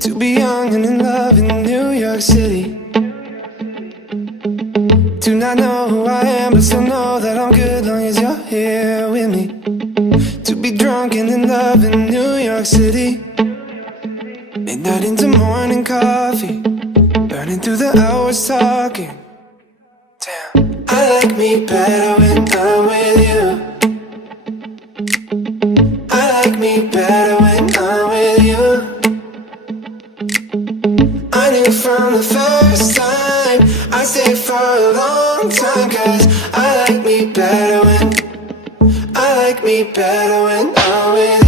To be young and in love in New York City. Do not know who I am, but still know that I'm good long as you're here with me. To be drunk and in love in New York City. Midnight into morning coffee, burning through the hours talking. Damn, I like me better when I'm with you. I like me better when I'm with you. I knew from the first time I stayed for a long time, 'cause I like me better when I'm with you.